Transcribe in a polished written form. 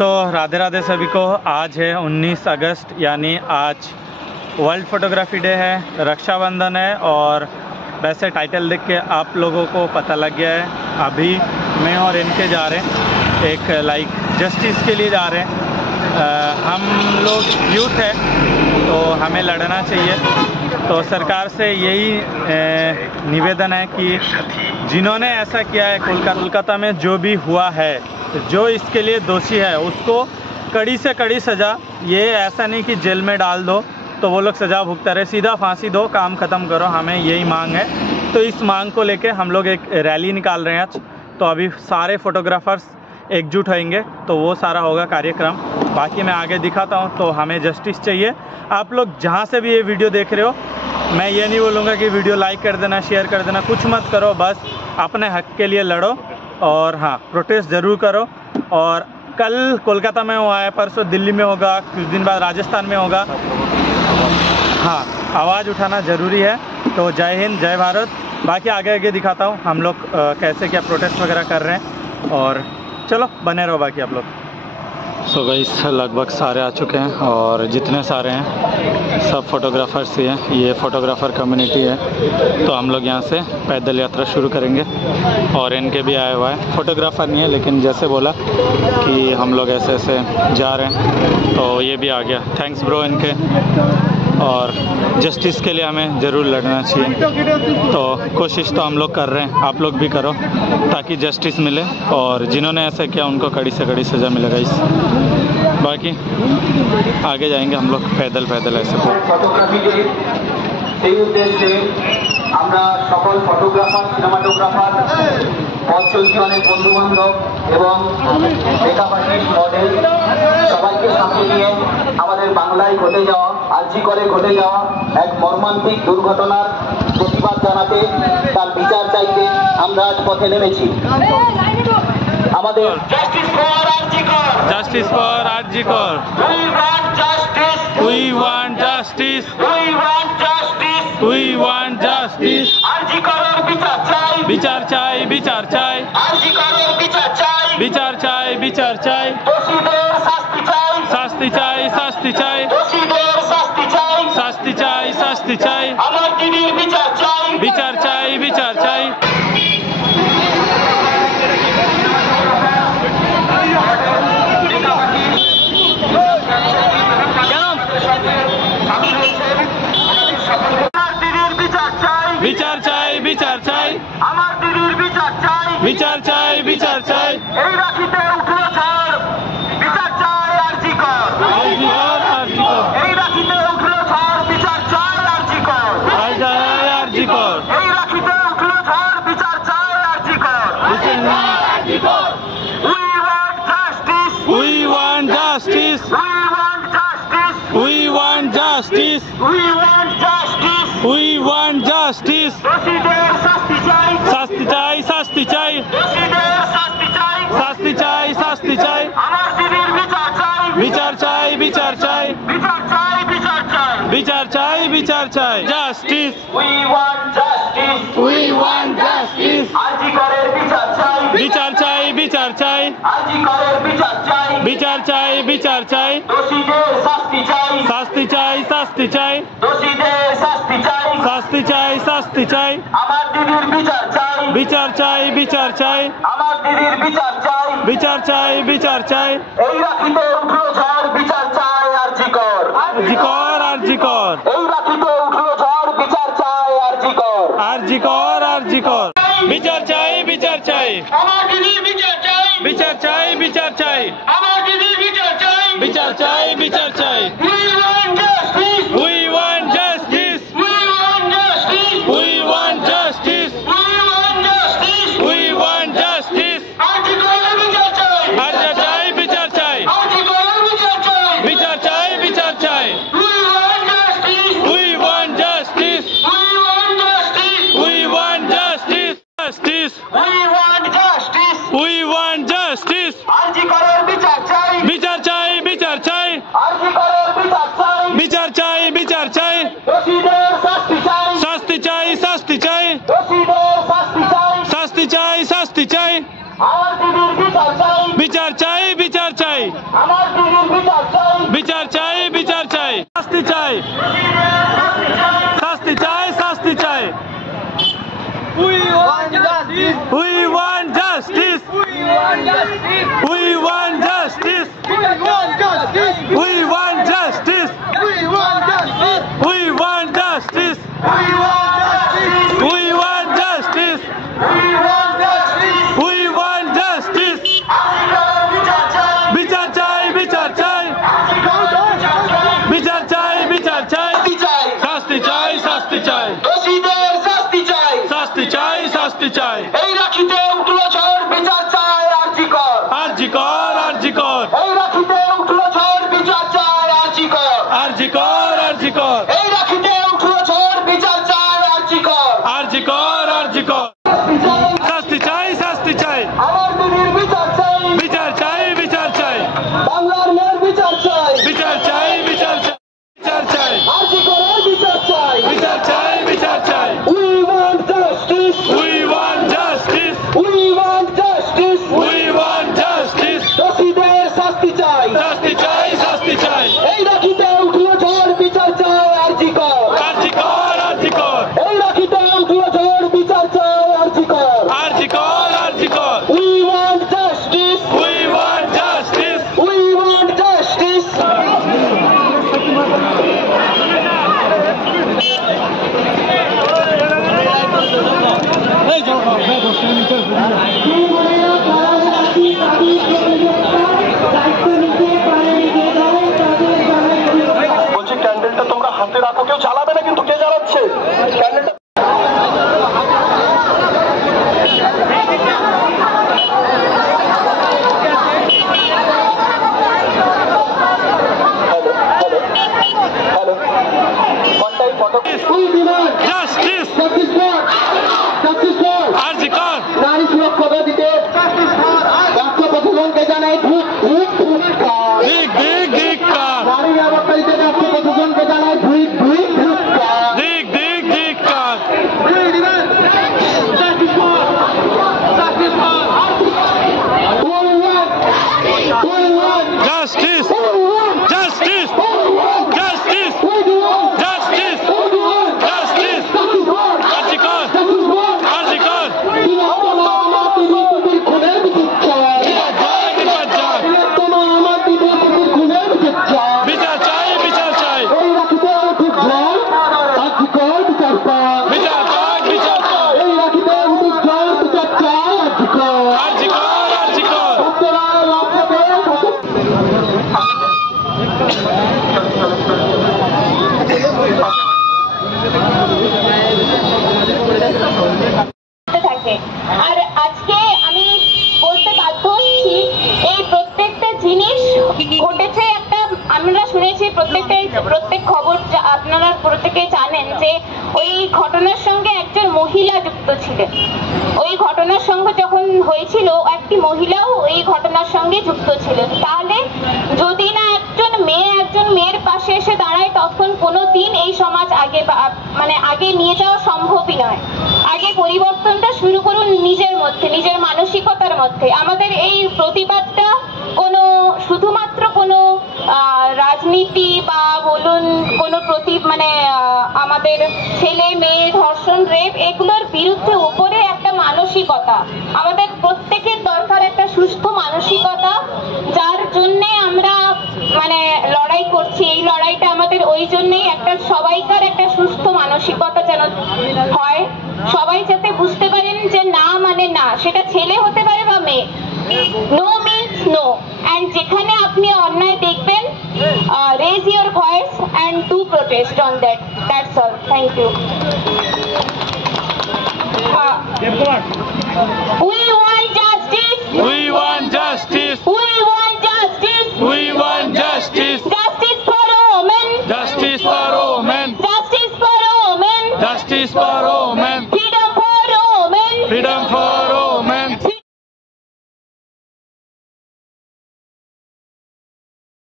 राधे राधे सभी को। आज है 19 अगस्त, यानी आज वर्ल्ड फोटोग्राफी डे है, रक्षाबंधन है। और वैसे टाइटल देख के आप लोगों को पता लग गया है। अभी मैं और इनके जा रहे हैं एक जस्टिस के लिए जा रहे हैं। हम लोग यूथ है तो हमें लड़ना चाहिए। तो सरकार से यही निवेदन है कि जिन्होंने ऐसा किया है कोलकाता में, जो भी हुआ है, जो इसके लिए दोषी है उसको कड़ी से कड़ी सज़ा। ये ऐसा नहीं कि जेल में डाल दो तो वो लोग सज़ा भुगता रहे, सीधा फांसी दो, काम ख़त्म करो। हमें यही मांग है। तो इस मांग को लेके हम लोग एक रैली निकाल रहे हैं आज। तो अभी सारे फोटोग्राफर्स एकजुट होंगे तो वो सारा होगा कार्यक्रम। बाकी मैं आगे दिखाता हूँ। तो हमें जस्टिस चाहिए। आप लोग जहाँ से भी ये वीडियो देख रहे हो, मैं ये नहीं बोलूँगा कि वीडियो लाइक कर देना, शेयर कर देना, कुछ मत करो, बस अपने हक के लिए लड़ो। और हाँ, प्रोटेस्ट ज़रूर करो। और कल कोलकाता में हुआ है, परसों दिल्ली में होगा, कुछ दिन बाद राजस्थान में होगा। हाँ, आवाज़ उठाना ज़रूरी है। तो जय हिंद, जय भारत। बाकी आगे आगे दिखाता हूँ हम लोग कैसे क्या प्रोटेस्ट वगैरह कर रहे हैं। और चलो बने रहो बाकी आप लोग। सो गाइस, लगभग सारे आ चुके हैं और जितने सारे हैं सब फोटोग्राफर्स ही हैं। ये फोटोग्राफर कम्युनिटी है। तो हम लोग यहाँ से पैदल यात्रा शुरू करेंगे। और इनके भी आया हुआ है, फोटोग्राफर नहीं है लेकिन जैसे बोला कि हम लोग ऐसे ऐसे जा रहे हैं तो ये भी आ गया। थैंक्स ब्रो इनके। और जस्टिस के लिए हमें ज़रूर लड़ना चाहिए। तो कोशिश तो हम लोग कर रहे हैं, आप लोग भी करो ताकि जस्टिस मिले और जिन्होंने ऐसा किया उनको कड़ी से कड़ी सज़ा मिलेगा। इस बाकी आगे जाएंगे हम लोग पैदल ऐसे। আমরা সকল ফটোগ্রাফার, সিনেমাটোগ্রাফার, পথ চলতি অনেক বন্ধু বান্ধব এবং মেকআপ আর্টিস্ট, মডেল সবাইকে সাথে নিয়ে আমাদের বাংলায় ঘটে যাওয়া, আরজি করে ঘটে যাওয়া এক মর্মান্তিক দুর্ঘটনার প্রতিবাদ জানাতে, তার বিচার চাইতে আমরা আজ পথে নেমেছি। আমাদের জাস্টিস ফর আরজি কর, justice for RG Kar, we want justice, we want justice, we want justice, we want justice. আরজি করার বিচার চাই, বিচার চাই, বিচার চাই। আরজি করার বিচার চাই, বিচার চাই, বিচার চাই। দোষীদের শাস্তি চাই, শাস্তি চাই, শাস্তি চাই। দোষীদের শাস্তি চাই, শাস্তি চাই, শাস্তি চাই। আমার দিদির বিচার চাই, বিচার চাই, বিচার চাই। বিচার চাই, বিচার চাই। আমার দিদির বিচার চাই, বিচার চাই, বিচার চাই। এই রাখিতে উঠলো ঝড়, বিচার চাই আরজি কর, আরজি কর, আরজি কর। এই রাখিতে উঠলো ঝড়, বিচার চাই আরজি কর, আরজি কর। এই রাখিতে উঠলো ঝড়, বিচার চাই আরজি কর, আরজি Kar. We want justice, we want justice, we want justice, we want justice, we want justice, we want justice. দোষীদের শাস্তি চাই, শাস্তি চাই, শাস্তি চাই। দোষীদের শাস্তি চাই, শাস্তি চাই, শাস্তি চাই। আমার দিদির বিচার চাই, বিচার চাই, বিচার চাই। বিচার চাই, বিচার চাই। বিচার চাই, বিচার চাই। Justice, we want justice, we want justice. RG করের বিচার চাই, বিচার চাই, বিচার চাই। আরজি করের বিচার চাই, বিচার চাই, বিচার চাই। দোষীদের শাস্তি চাই, শাস্তি চাই, শাস্তি চাই। দোষীদের শাস্তি চাই, শাস্তি চাই, শাস্তি চাই। আমার দিদির বিচার চাই, বিচার চাই, বিচার চাই। আমার দিদির বিচার চাই, বিচার চাই, বিচার চাই। এই রাখিতে উঠলো ঝড়, বিচার চাই আরজি কর, আরজি কর, আরজি কর। এই রাখিতে উঠলো ঝড়, বিচার চাই আরজি কর, আরজি কর, আরজি কর। বিচার চাই, বিচার চাই। আমার দিদির বিচার চাই, বিচার চাই, বিচার চাই। আমার দিদির বিচার চাই, বিচার চাই, বিচার চাই। We want justice, we want justice, we want justice, we want justice, we want justice, we want justice. RG করের বিচার চাই, আরজি চাই, বিচার চাই। আরজি করের বিচার চাই, বিচার চাই, বিচার চাই। We want justice, we want justice, we want justice, we want justice, justice. We want justice, we want justice. RG করের বিচার চাই আমার দিদির বিচার চাই বিচার চাই বিচার চাই শাস্তি চাই শাস্তি চাই শাস্তি চাই We want justice. We want justice. We want justice. We want justice. We want justice. We want justice. We want justice. We want justice. We want justice. We want justice. We want justice. We want justice. বিচার চাই বিচার চাই বিচার চাই বিচার চাই শাস্তি চাই শাস্তি চাই দোষীদের শাস্তি চাই শাস্তি চাই শাস্তি চাই এই রাখিতে উঠলো ঝড় বিচার চাই আরজি কর আরজি কর আরজি কর এই রাখিতে উঠলো ঝড় বিচার চাই আরজি কর আরজি কর আরজি কর এই রাখিতে উঠলো ঝড় বিচার চাই আরজি কর আরজি কর আরজি কর শাস্তি চাই শাস্তি চাই আমার দিদির বিচার চাই বিচার চাই বিচার চাই বাংলার মেয়ের বিচার চাই বিচার চাই বিচার চাই বিচার চাই আরজি করার বিচার চাই বিচার চাই বিচার চাই We want justice. We want justice. We want justice. We want justice. দোষীদের শাস্তি চাই শাস্তি চাই শাস্তি চাই এই রাখিতে উঠলো ঝড় বিচার চাই আরজি কর আরজি কর আরজি কর এই রাখিতে উঠলো ঝড় বিচার চাই আরজি কর আরজি কর আরজি কর We want justice. We want justice. We want justice. বলছি ক্যান্ডেলটা তোমরা হাতে রাখো, কেউ জ্বালাবে না কিন্তু। কে জ্বালাচ্ছে ক্যান্ডেলটা? হ্যালো কোনটাই ফটো Justice. আরজি কর নারী সুরক্ষা দিতে রাষ্ট্র প্রশাসনকে জানাই ধূপ ধূপ ধূপকার। দিক দিক ধিক্কার নারী ব্যবসায়ীদের রাষ্ট্র প্রশাসনকে জানাই ধূপ ধূপ ধূপকার। দিক দিক ধিক্কার Justice. Justice. Justice. Justice. Justice. আরজি কর আরজি কর বিচার চাই বিচার চাই বিচার কর বিচার কর আরজি কর আরজি কর থাকে। আর আজকে আমি বলতে বাধ্য হচ্ছি এই প্রত্যেকটা জিনিস ঘটেছে একটা, আমরা শুনেছি প্রত্যেক খবর আপনারা প্রত্যেকে জানেন যে ওই ঘটনার সঙ্গে একজন মহিলা যুক্ত ছিলেন। ওই ঘটনার সঙ্গে যখন হয়েছিল একটি মহিলাও এই ঘটনার সঙ্গে যুক্ত ছিলেন। তাহলে যদি না একজন মেয়ের পাশে এসে দাঁড়ায় তখন কোনোদিন এই সমাজ আগে নিয়ে যাওয়া সম্ভবই নয়। আগে পরিবর্তনটা শুরু করুন নিজের মধ্যে, নিজের মানসিকতার মধ্যে। আমাদের এই প্রতিবাদটা শুধুমাত্র কোনো রাজনীতি বা বলুন কোনো আমাদের ছেলে মেয়ে ধর্ষণ রেপ এগুলোর বিরুদ্ধে উপরে একটা মানসিকতা, আমাদের প্রত্যেকের দরকার একটা সুস্থ মানসিকতা, যার জন্যে আমরা লড়াই করছি। এই লড়াইটা আমাদের ওই জন্যই একটা সবাইকার একটা সুস্থ মানসিকতা যেন হয়, সবাই যাতে বুঝতে পারেন যে না মানে না, সেটা ছেলে হতে পারে বা মেয়ে, নো মিন্স নো। অ্যান্ড যেখানে আপনি অন্যায় দেখবেন, raise your voice and do protest on that. That's all. Thank you.